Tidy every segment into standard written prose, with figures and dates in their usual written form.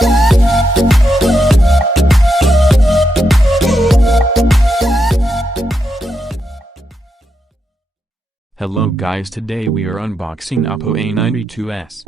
Hello guys, today we are unboxing Oppo A92s.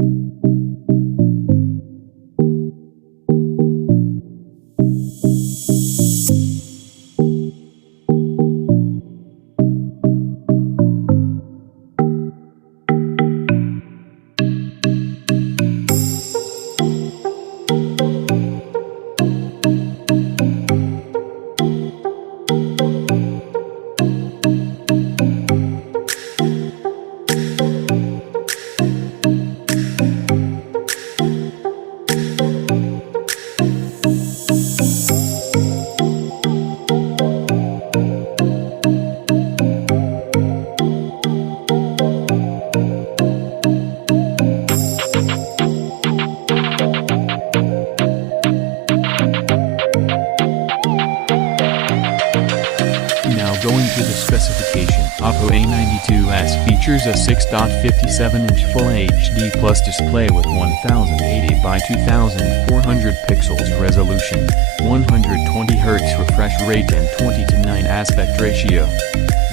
Going to the specification, Oppo A92s features a 6.57-inch Full HD Plus display with 1080 by 2400 pixels resolution, 120Hz refresh rate and 20:9 aspect ratio.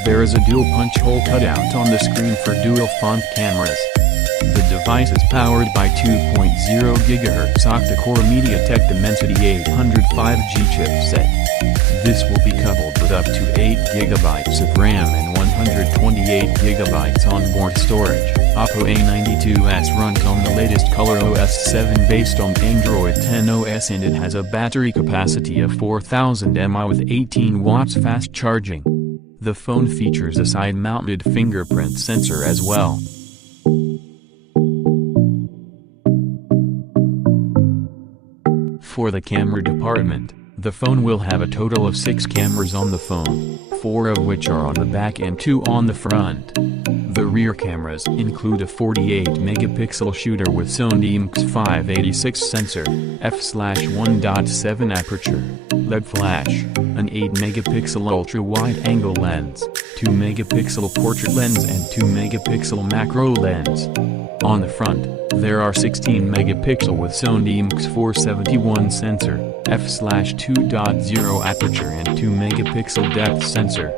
There is a dual punch hole cutout on the screen for dual font cameras. The device is powered by 2.0 GHz octa-core MediaTek Dimensity 805G chipset. This will be coupled with up to 8 GB of RAM and 128 GB onboard storage. Oppo A92s runs on the latest Color OS 7 based on Android 10 OS, and it has a battery capacity of 4000 mAh with 18 watts fast charging. The phone features a side-mounted fingerprint sensor as well. For the camera department, the phone will have a total of 6 cameras on the phone, 4 of which are on the back and 2 on the front. The rear cameras include a 48-megapixel shooter with Sony IMX586 sensor, f/1.7 aperture, LED flash, an 8-megapixel ultra-wide-angle lens, 2-megapixel portrait lens and 2-megapixel macro lens. On the front, there are 16-megapixel with Sony IMX471 sensor, f/2.0 aperture and 2-megapixel depth sensor,